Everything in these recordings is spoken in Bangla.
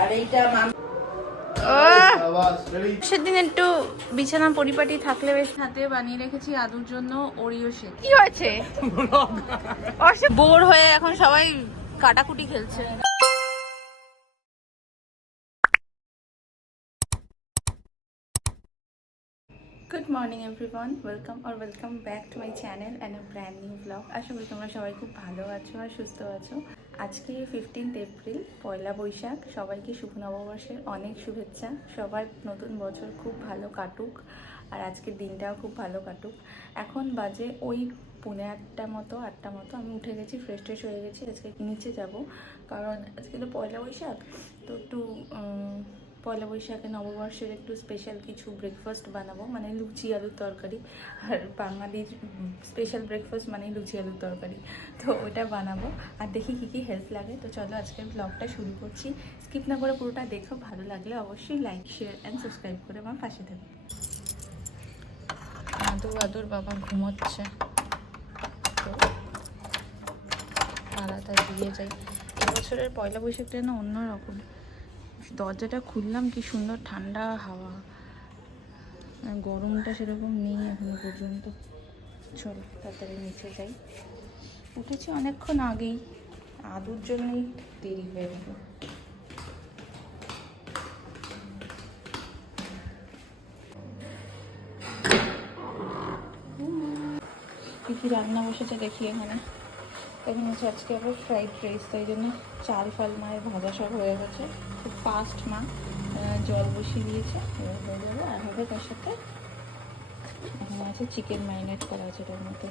আর এইটা সেদিন একটু বিছানা পরিপাটি থাকলে বেশ। হাতে বানিয়ে রেখেছি আদুর জন্য ওরিও শেক। কি হয়েছে? বোর হয়ে এখন সবাই কাটাকুটি খেলছে। Good morning everyone welcome R welcome back to my channel and a brand new vlog আশা করি তোমরা সবাই খুব ভালো আছো আর সুস্থ আছো। আজকে ফিফটিন্থ এপ্রিল পয়লা বৈশাখ। সবাইকে শুভ নববর্ষের অনেক শুভেচ্ছা। সবার নতুন বছর খুব ভালো কাটুক আর আজকের দিনটাও খুব ভালো কাটুক। এখন বাজে ওই পুনে আটটা মতো আটটা মতো। আমি উঠে গেছি ফ্রেশ ট্রেশ হয়ে গেছি। আজকে নিচে যাব। কারণ আজকে তো পয়লা বৈশাখ, তো একটু পয়লা বৈশাখে নববর্ষের একটু স্পেশাল কিছু ব্রেকফাস্ট বানাবো মানে লুচি আলুর তরকারি। আর বাঙালির স্পেশাল ব্রেকফাস্ট মানে লুচি আলুর তরকারি। তো ওটা বানাবো। আর দেখি কী কী হেল্প লাগে। তো চলো আজকের ব্লগটা শুরু করছি। স্কিপ না করে পুরোটা দেখো, ভালো লাগলে অবশ্যই লাইক শেয়ার অ্যান্ড সাবস্ক্রাইব করে আমার পাশে থাকবে আদু, আদুর বাবা ঘুমোচ্ছে। তো তাড়াতাড়ি দিয়ে যাই। এবছরের পয়লা বৈশাখটা না অন্যরকম। দরজাটা খুললাম, কি সুন্দর ঠান্ডা হাওয়া। আর গরমটা সেরকম নেই এখনও পর্যন্ত। চলো, তাড়াতাড়ি নিচে যাই। উঠেছি অনেকক্ষণ আগেই। আদুর জন্যই দেরি হয়ে গেল। কী কী রান্না বসেছে দেখি এখানে। এখানে হচ্ছে আজকে আবার ফ্রাইড রাইস তাই জন্য চাল ফাল মায়ের ভাজা সব হয়ে গেছে। খুব ফাস্ট মা জল বসিয়ে দিয়েছে এবার হয়ে যাবে আর হবে তার সাথে এখানে আছে চিকেন ম্যারিনেট করা আছে ওটার মধ্যে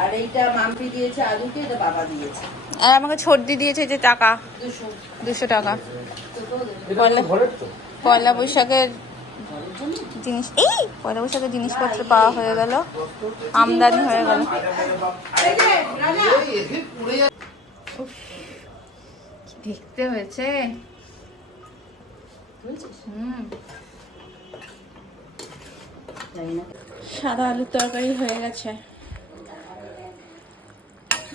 আর এইটা মাম্পি দিয়েছে আলুকে এটা বাবা দিয়েছে। আর আমাকে ছর্দি দিয়েছে যে টাকা দুশো। দুশো টাকা। পয়লা পয়লা বৈশাখের জিনিস। এই পয়লা বৈশাখের জিনিসপত্র পাওয়া হয়ে গেল, আমদানি হয়ে গেল। দেখতে হয়েছে। সাদা আলুর তরকারি হয়ে গেছে।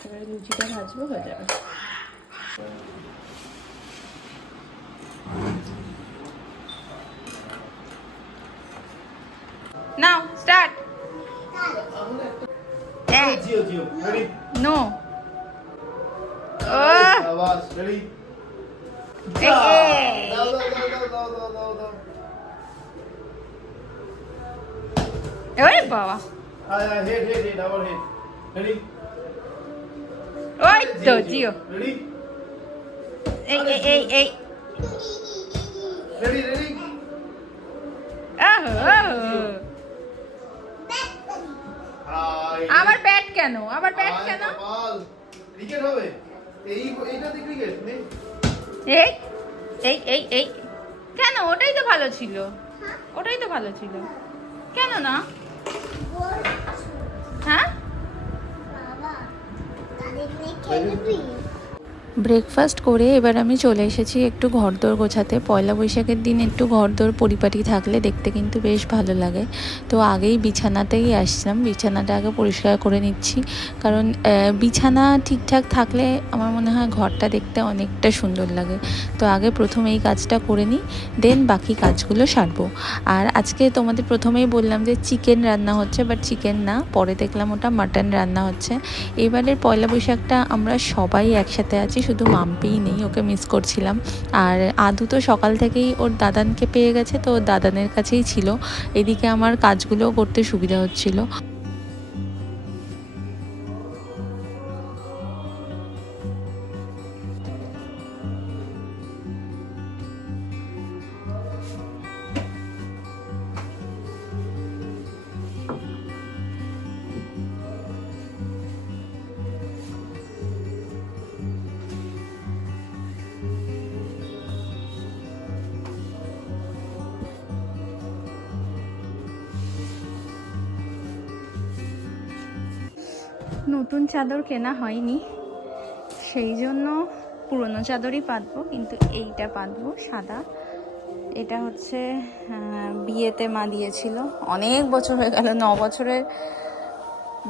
এবারে লুচিটা ভাজবো, হয়ে যাবে। নাও start Jio Jio ready no ও আওয়াজ রেডি এই, দাও দাও দাও দাও দাও দাও দাও ওরে বাবা আয় আয় হেড হেড হেড আবার হেড রেডি ওই তো জিও রেডি এই এই এই এই রেডি রেডি আহো, আহো। আবার ব্যাট কেন? আবার ব্যাট কেন? ক্রিকেট হবে? এই এইটাতে ক্রিকেট নেই। এই এই এই এই। কেন? ওটাই তো ভালো ছিল। ওটাই তো ভালো ছিল। কেন না? হ্যাঁ? ব্রেকফাস্ট করে এবার আমি চলে এসেছি একটু ঘরদোর গোছাতে। পয়লা বৈশাখের দিন একটু ঘরদোর পরিপাটি থাকলে দেখতে কিন্তু বেশ ভালো লাগে। তো আগেই বিছানাতেই আসলাম বিছানাটা আগে পরিষ্কার করে নিচ্ছি। কারণ বিছানা ঠিকঠাক থাকলে আমার মনে হয় ঘরটা দেখতে অনেকটা সুন্দর লাগে। তো আগে প্রথম এই কাজটা করে নিই, দেন বাকি কাজগুলো সারবো। আর আজকে তোমাদের প্রথমেই বললাম যে চিকেন রান্না হচ্ছে বাট চিকেন না, পরে দেখলাম ওটা মাটন রান্না হচ্ছে। এবারের পয়লা বৈশাখটা আমরা সবাই একসাথে আছি শুধু মাম্পিই নেই, ওকে মিস করছিলাম। আর আদু তো সকাল থেকেই ওর দাদানকে পেয়ে গেছে, তো ওর দাদানের কাছেই ছিল। এদিকে আমার কাজগুলো করতে সুবিধা হচ্ছিল। নতুন চাদর কেনা হয়নি। সেই জন্য পুরনো চাদরই পাতবো, কিন্তু এইটা পাতবো সাদা। এটা হচ্ছে বিয়েতে মা দিয়েছিল। অনেক বছর হয়ে গেল, ন বছরের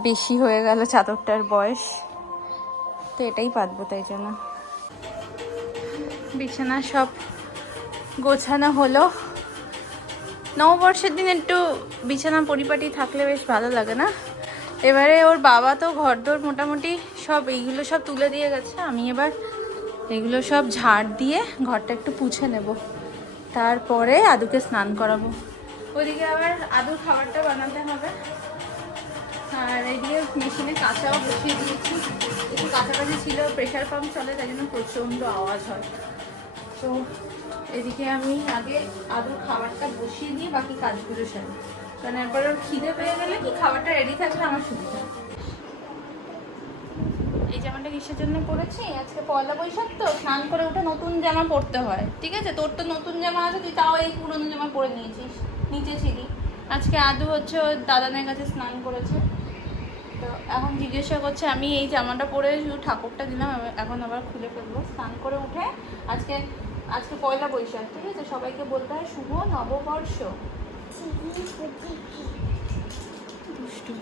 বেশি হয়ে গেল চাদরটার বয়স। তো এটাই পাতবো তাই জন্য। বিছানা সব গোছানো হলো। নববর্ষের দিন একটু বিছানা পরিপাটি থাকলে বেশ ভালো লাগে না? এবারে ওর বাবা তো ঘরদোর মোটামুটি সব এইগুলো সব তুলে দিয়ে গেছে। আমি এবার এগুলো সব ঝাড় দিয়ে ঘরটা একটু পুছে নেব। তারপরে আদুকে স্নান করাবো। ওইদিকে আবার আদুর খাবারটা বানাতে হবে। আর এদিকে মেশিনে কাঁচাও বসিয়ে দিয়েছি। একটু কাছাকাছি ছিল প্রেশার পাম্প চলে, তাই জন্য প্রচণ্ড আওয়াজ হয়। তো এদিকে আমি আগে আদুর খাবারটা বসিয়ে দিয়ে বাকি কাজগুলো সারি কারণ একবার ওর খিদে পেয়ে গেলে কি খাবারটা রেডি থাকলে আমার সুবিধা। এই জামাটা জন্য পরেছি? আজকে পয়লা বৈশাখ তো, স্নান করে উঠে নতুন জামা পরতে হয়। ঠিক আছে? তোর তো নতুন জামা আছে, তুই তাও এই পুরনো জামা পরে নিয়েছিস, নিচে আজকে আদু হচ্ছে ওর কাছে স্নান করেছে। তো এখন জিজ্ঞাসা করছে, আমি এই জামাটা পরে ঠাকুরটা দিলাম এখন আবার খুলে ফেলব। স্নান করে উঠে আজকে আজকে পয়লা বৈশাখ, ঠিক আছে? সবাইকে বলতে হয় শুভ নববর্ষ। দুষ্টু।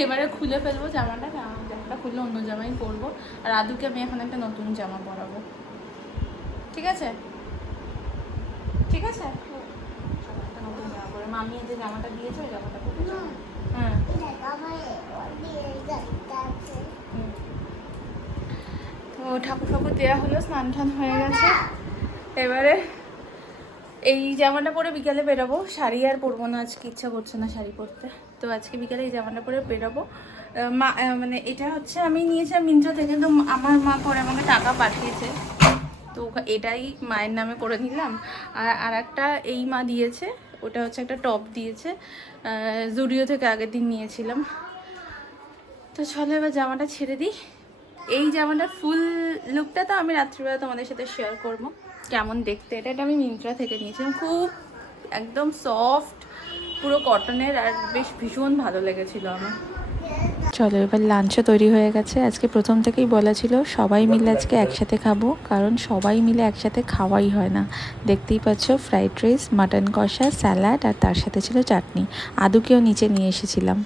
এবারে খুলে ফেলব জামাটা জামা- জামাটা খুলে অন্য জামাই পরবো। আর আদুকে আমি এখন একটা নতুন জামা পরাবো। ঠিক আছে? ঠিক আছে? একটা নতুন জামা পরে মামি যে জামাটা দিয়েছে ওই জামাটা পরে। হ্যাঁ। তো ঠাকুর ঠাকুর দেওয়া হলো স্নান টান হয়ে গেছে। এবারে এই জামাটা পরে বিকালে বেরোবো। শাড়ি আর পরবো না, আজকে ইচ্ছা করছে না শাড়ি পরতে। তো আজকে বিকালে এই জামাটা পরে বেরোবো। মা মানে এটা হচ্ছে আমি নিয়েছিলাম মিন্ত্রা থেকে, তো আমার মা পরে আমাকে টাকা পাঠিয়েছে। তো এটাই মায়ের নামে করে নিলাম। আর আর একটা এই মা দিয়েছে, ওটা হচ্ছে একটা টপ দিয়েছে। জুডিও থেকে আগের দিন নিয়েছিলাম। তো চলো এবার জামাটা ছেড়ে দিই। এই জামাটার ফুল লুকটা তো আমি রাত্রিবেলা তোমাদের সাথে শেয়ার করব। কেমন দেখতে? এটা এটা আমি মিন্ত্রা থেকে নিয়েছিলাম। খুব একদম সফট পুরো কটনের আর বেশ ভীষণ ভালো লেগেছিল আমার। চলো, এবার লাঞ্চও তৈরি হয়ে গেছে। আজকে প্রথম থেকেই বলা ছিল, সবাই মিলে আজকে একসাথে খাব, কারণ সবাই মিলে একসাথে খাওয়াই হয় না। দেখতেই পাচ্ছ ফ্রাইড রাইস মাটন কষা স্যালাড আর তার সাথে ছিল চাটনি। আদুকেও নিচে নিয়ে এসেছিলাম।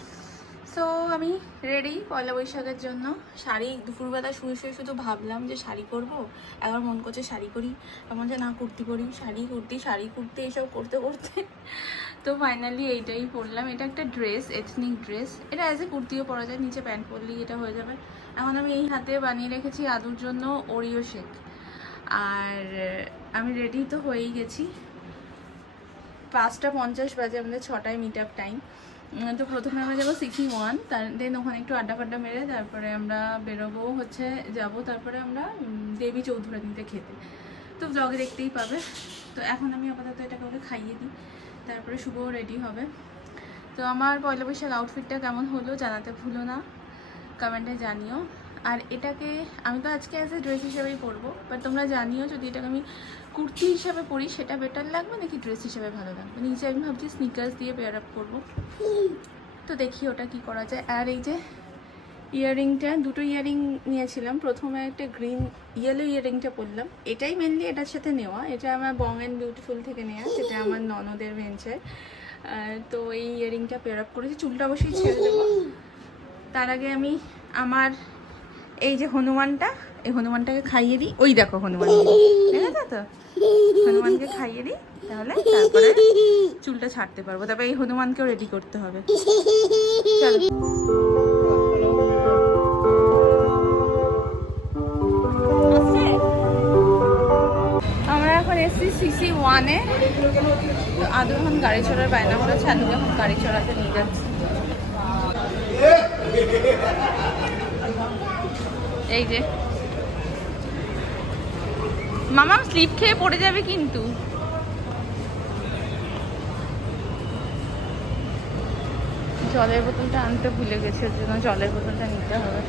পয়লা বৈশাখের জন্য শাড়ি, দুপুরবেলা শুয়ে শুয়ে শুধু ভাবলাম যে শাড়ি পরবো। একবার মন করছে শাড়ি করি এমন যে না কুর্তি করি শাড়ি, কুর্তি শাড়ি, কুর্তি, এসব করতে করতে তো ফাইনালি এইটাই পরলাম। এটা একটা ড্রেস এথনিক ড্রেস এটা অ্যাজ এ কুর্তিও পরা যায়, নিচে প্যান্ট পরলেই এটা হয়ে যাবে। এখন আমি এই হাতে বানিয়ে রেখেছি আদুর জন্য ওরিও শেক আর আমি রেডি তো হয়েই গেছি। পাঁচটা পঞ্চাশ বাজে, আমাদের ছটায় মিট আপ টাইম তো প্রথমে আমরা যাব সিকি ওয়ান, তার দেন ওখানে একটু আড্ডা ফাড্ডা মেরে তারপরে আমরা বেরোবো হচ্ছে, যাব তারপরে আমরা দেবী চৌধুরানীতে খেতে। তো ব্লগে দেখতেই পাবে। তো এখন আমি আপাতত এটাকে ওকে খাইয়ে দিই। তারপরে শুভ রেডি হবে। তো আমার পয়লা বৈশাখ আউটফিটটা কেমন হলো জানাতে ভুলো না। কমেন্টে জানিও। আর এটাকে আমি তো আজকে অ্যাজ এ ড্রেস হিসেবেই পরবো। বাট তোমরা জানিও যদি এটাকে আমি কুর্তি হিসাবে পরি, সেটা বেটার লাগবে নাকি ড্রেস হিসাবে ভালো লাগবে? নিচে আমি ভাবছি স্নিকার্স দিয়ে পেয়ার আপ করব। তো দেখি ওটা কি করা যায়। আর এই যে ইয়াররিংটা দুটো ইয়াররিং নিয়েছিলাম। প্রথমে একটা গ্রিন ইয়েলো ইয়াররিংটা পরলাম। এটাই মেনলি এটার সাথে নেওয়া। এটা আমার বং অ্যান্ড বিউটিফুল থেকে নেওয়া যেটা আমার ননদের ভেঞ্চার তো এই ইয়াররিংটা পেয়ার আপ করেছি। চুলটা অবশ্যই ছেড়ে দেবো। তার আগে আমি আমার এই যে হনুমানটা, এই হনুমানটাকে খাইয়ে দিই। ওই দেখো হনুমান। ঠিক আছে তো? হনুমানকে খাইয়ে দিই, তাহলে তারপরে চুলটা ছাড়তে পারব। তারপরে এই হনুমানকেও রেডি করতে হবে। চলো। এসছি সিসি ওয়ানে তো আদু এখন গাড়ি চড়ার বায়না করেছে আদু গাড়ি চড়াতে নিয়ে যাচ্ছে। এই যে মামা স্লিপ খেয়ে পড়ে যাবে কিন্তু। জলের বোতলটা আনতে ভুলে গেছে জন্য জলের বোতলটা নিতে হবে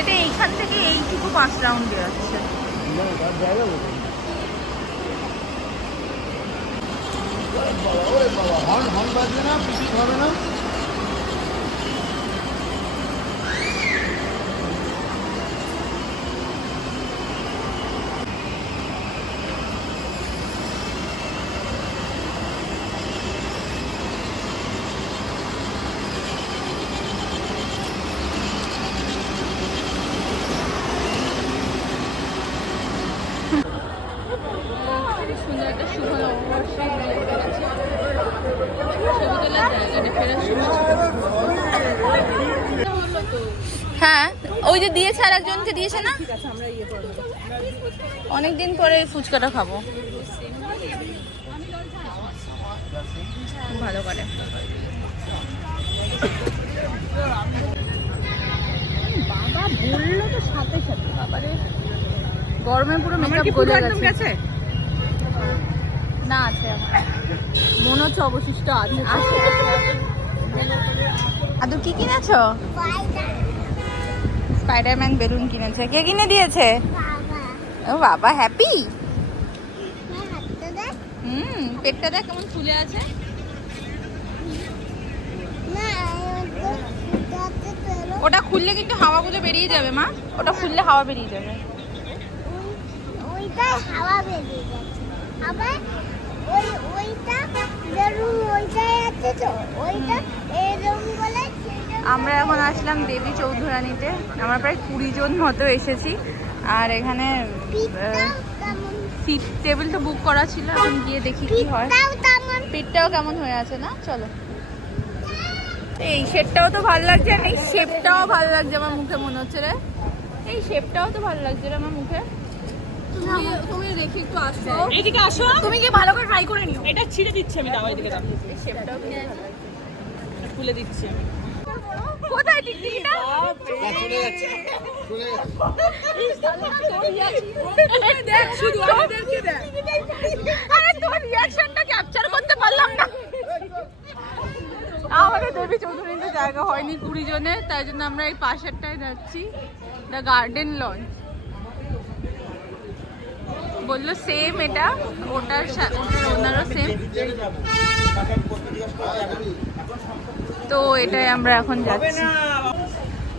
এটা এইখান থেকে এইটুকু পাঁচ রাউন্ড বেরোচ্ছে হর্ন হর্ন বাজবে না পিছু ধরে না। যে দিয়েছে আর একজনকে দিয়েছে না? অনেক দিন পরে ফুচকাটা খাব। ভালো করে। বাবা বলল তো সাথে সাথে বাবারে। গরমে পুরো মেকআপ গলে গেছে। না আছে আমার। মনে হচ্ছে অবশিষ্ট আছে। আছে। আদু কি কিনেছো? স্পাইডারম্যান বেলুন কিনেছে। কে কিনে দিয়েছে? ও বাবা হ্যাপি হুম পেটটা দেখ কেমন ফুলে আছে। ওটা খুললে কিন্তু হাওয়াগুলো বেরিয়ে যাবে মা। ওটা খুললে হাওয়া বেরিয়ে যাবে। ওইটাই হাওয়া বেরিয়ে গেছে আবার ওই ওইটা ওইটাই আছে তো ওইটা আমরা এখন আসলাম দেবী চৌধুরানীতে। আমরা প্রায় কুড়ি জন মতো এসেছি। আর এখানে সিট টেবিল তো বুক করা ছিল এখন গিয়ে দেখি কি হয়। পিঠটাও কেমন? হয়ে আছে না? চলো। এই শেপটাও তো ভালো লাগছে আর এই শেপটাও ভালো লাগছে আমার মুখে মনে হচ্ছে রে। এই শেপটাও তো ভালো লাগছে রে আমার মুখে। তুমি তুমি দেখি একটু আসো। তুমি কি ভালো করে ট্রাই করে নিও। এটা ছিঁড়ে দিচ্ছি আমি দাও এইদিকে দাও। শেপটাও খুলে দিচ্ছি আমি। কোথায় টিকটিকিটা চলে যাচ্ছে চলে দেখ শুধু আমাদেরকে দেখ। আরে তোর রিঅ্যাকশনটা ক্যাপচার করতে পারলাম না। আমাদের দেবী চৌধুরীতে জায়গা হয়নি কুড়ি জনের তাই জন্য আমরা এই পাশেরটায় যাচ্ছি। দ্য গার্ডেন লঞ্চ বলল সেম এটা ওটার ওনারও সেম তো এটাই আমরা এখন যাচ্ছি।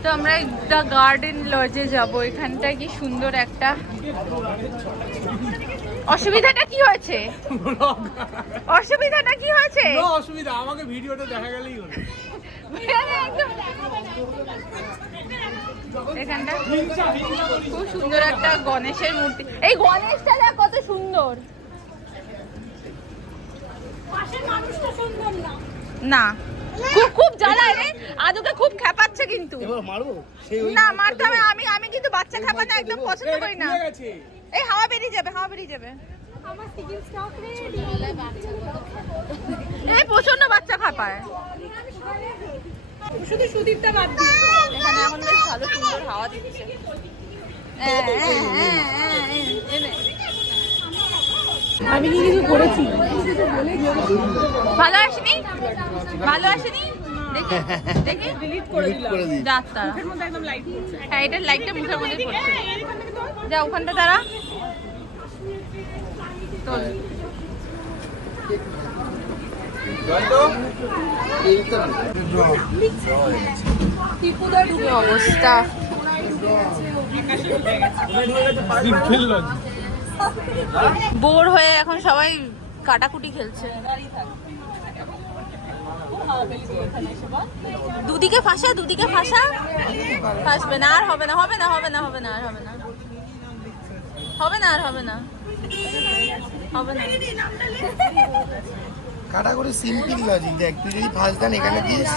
তো আমরা দ্য গার্ডেন লজে যাব। এখানটা কি সুন্দর একটা অসুবিধাটা কি হয়েছে? অসুবিধাটা কি হয়েছে? অসুবিধা আমাকে ভিডিওটা দেখা গেলেই হলো। এখানটা খুব সুন্দর একটা গণেশের মূর্তি। এই গণেশটা দেখ কত সুন্দর। না। খুব খুব জ্বালায় রে আদুকে খুব খেপাচ্ছে কিন্তু এবার মারবো না মারতে হবে আমি আমি কিন্তু বাচ্চা খাবারটা একদম পছন্দ করি না এই হাওয়া বেরিয়ে যাবে হাওয়া বেরিয়ে যাবে এই প্রচণ্ড বাচ্চা খাপায় শুধু সুদীপটা বাদ এখানে এখন বেশ ভালো সুন্দর হাওয়া দিচ্ছে হ্যাঁ, হ্যাঁ, হ্যাঁ, হ্যাঁ। আমি কি কিছু করেছি? ভালো আসেনি? ভালো আসেনি? দেখি ডিলিট করে দিলাম। তারা হ্যাঁ এটার লাইটটা মুখের মধ্যে পড়ছে। এই, এখান থেকে তো যা ওখানটা তারা তোল। অবস্থা। বোর হয়ে এখন সবাই কাটাকুটি খেলছে। দুদিকে ফাঁসা দুদিকে ফাঁসা। ফাঁসবে না আর হবে না হবে না হবে না হবে না আর হবে না। হবে না আর হবে না। হবে না। কাটা করে সিম্পল লজিক দেখ তুই যদি ফার্স্ট দান এখানে দিস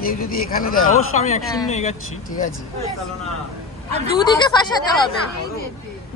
কেউ যদি এখানে দেয়। অবশ্য আমি অ্যাকশন নিয়ে এগাচ্ছি। ঠিক আছে। দুদিকে ফাঁসাতে হবে।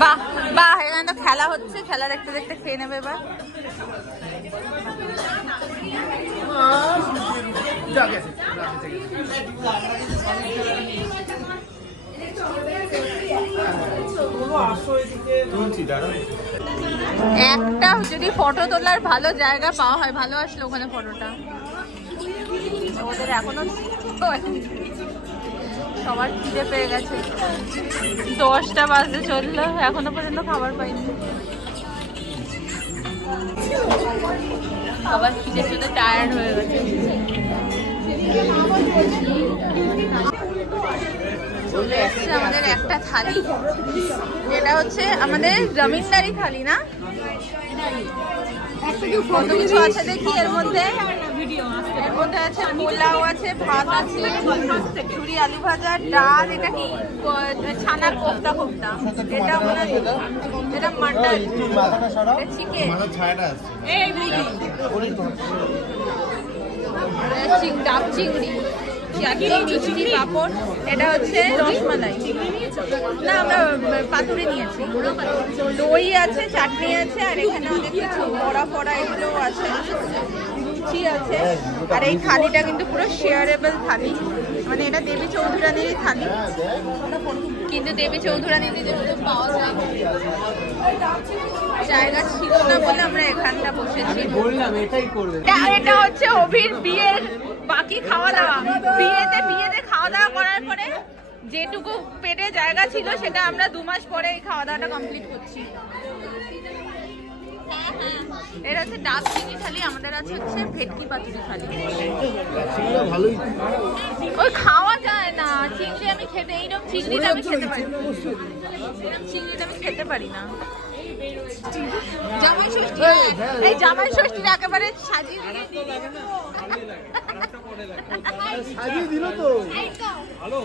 বাহ বাহ, এখানে তো খেলা হচ্ছে খেলা দেখতে দেখতে খেয়ে নেবে দাঁড়া একটা যদি ফটো তোলার ভালো জায়গা পাওয়া হয়, ভালো আসলো ওখানে ফটোটা ওদের এখনও সবার খিদে পেয়ে গেছে। দশটা বাজতে চলল, এখনও পর্যন্ত খাবার পাইনি। আবার খিদে চলে টায়ার্ড হয়ে গেছে। আমাদের একটা থালি, যেটা হচ্ছে আমাদের জমিনদারি থালি না? কত কিছু আছে দেখি এর মধ্যে। এর মধ্যে আছে পোলাও আছে ভাত আছে আলু ভাজা ডাল এটা কি? ছানার কোফতা কোফতা। এটা মনে এটা মাটন চিকেন এই ডাব চিংড়ি। চাটনি মিষ্টি পাঁপড়, এটা হচ্ছে রসমালাই। না, আমরা পাতুরি নিয়েছি। দই আছে, চাটনি আছে, আর এখানে অনেক কিছু। বড়া ফড়া এগুলো আছে। আর এই থালিটা কিন্তু পুরো শেয়ারেবল থালি। মানে এটা দেবী চৌধুরানীরই থালি। কিন্তু দেবী চৌধুরানীতে যেহেতু পাওয়া যায় জায়গা ছিল না বলে আমরা এখানটা বসেছি। বললাম এটাই করবে। এটা- এটা হচ্ছে অভির বিয়ের বাকি খাওয়া দাওয়া। বিয়েতে বিয়েতে খাওয়া দাওয়া করার পরে যেটুকু পেটে জায়গা ছিল সেটা আমরা দু মাস পরে এই খাওয়া দাওয়াটা কমপ্লিট করছি। এটা হচ্ছে ডাব চিংড়ি থালি আমাদের আছে হচ্ছে ভেটকি পাতুরি থালি। ভালোই ওই খাওয়া যায় না চিংড়ি আমি খেতে এইরকম চিংড়িটা আমি খেতে পারি। চিংড়িটা আমি খেতে পারি না। জামাই ষষ্ঠী হ্যাঁ। এই জামাই ষষ্ঠীর একেবারে সাজিয়ে সাজিয়ে দিল তো। ভালো।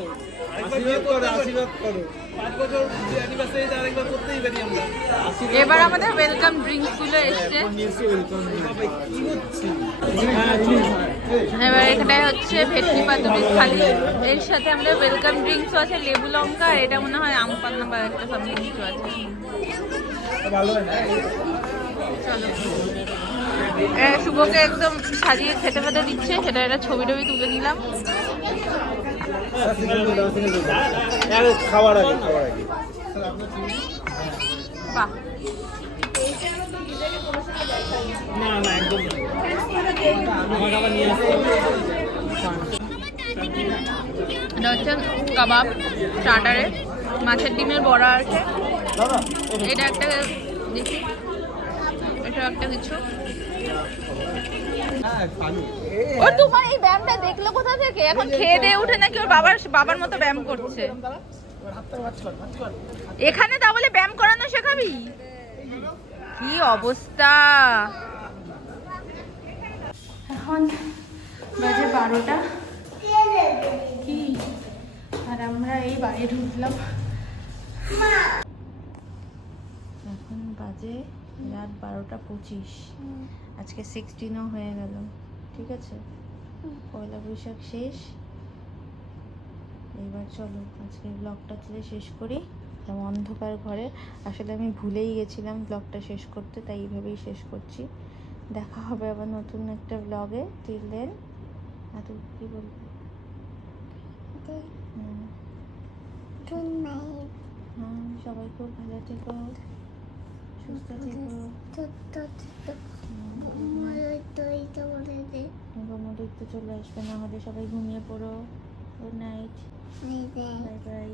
আশীর্বাদ করো আশীর্বাদ করো। পাঁচ বছর অ্যানিভার্সারিতে আরেকবার করতেই পারি আমরা। এবার আমাদের ওয়েলকাম ড্রিঙ্কসগুলো এসছে। এবার এখানটায় হচ্ছে ভেটকি পাতুরি থালি। এর সাথে আমাদের ওয়েলকাম ড্রিঙ্কস আছে লেবু লঙ্কা এটা মনে হয় আম পান্না বা একটা সামথিং কিছু আছে। শুভকে একদম সাজিয়ে খেতে খেতে দিচ্ছে সেটা একটা ছবি টবি তুলে নিলাম। খাবার আগে খাবার আগে। বাহ। না না একদম না। আমাকে আবার নিয়ে আসতে হবে। এটা হচ্ছে কাবাব স্টার্টারে মাছের ডিমের বড়া আছে। এটা একটা দেখি এটা একটা কিছু ও তোমার এই ব্যায়ামটা দেখল কোথা থেকে? এখন খেয়ে দিয়ে উঠে নাকি ওর বাবার বাবার মতো ব্যায়াম করছে? এখানে তাহলে ব্যায়াম করানো শেখাবি? কি অবস্থা? এখন বাজে বারোটা। কি? আর আমরা এই বাড়ি ঢুকলাম। বাজে রাত বারোটা পঁচিশ। আজকে সিক্সটিনও হয়ে গেল। ঠিক আছে? পয়লা বৈশাখ শেষ। এবার চলো আজকে ব্লগটা তাহলে শেষ করি। যেমন অন্ধকার ঘরে। আসলে আমি ভুলেই গেছিলাম ব্লগটা শেষ করতে তাই এইভাবেই শেষ করছি। দেখা হবে আবার নতুন একটা ব্লগে টিল দেন আর তুই কী বলব? হুম, গুড নাইট হ্যাঁ সবাই খুব ভালো থেকো। সুস্থ থেকো চলে আসবে না হলে সবাই ঘুমিয়ে পড়ো গুড নাইট বাই বাই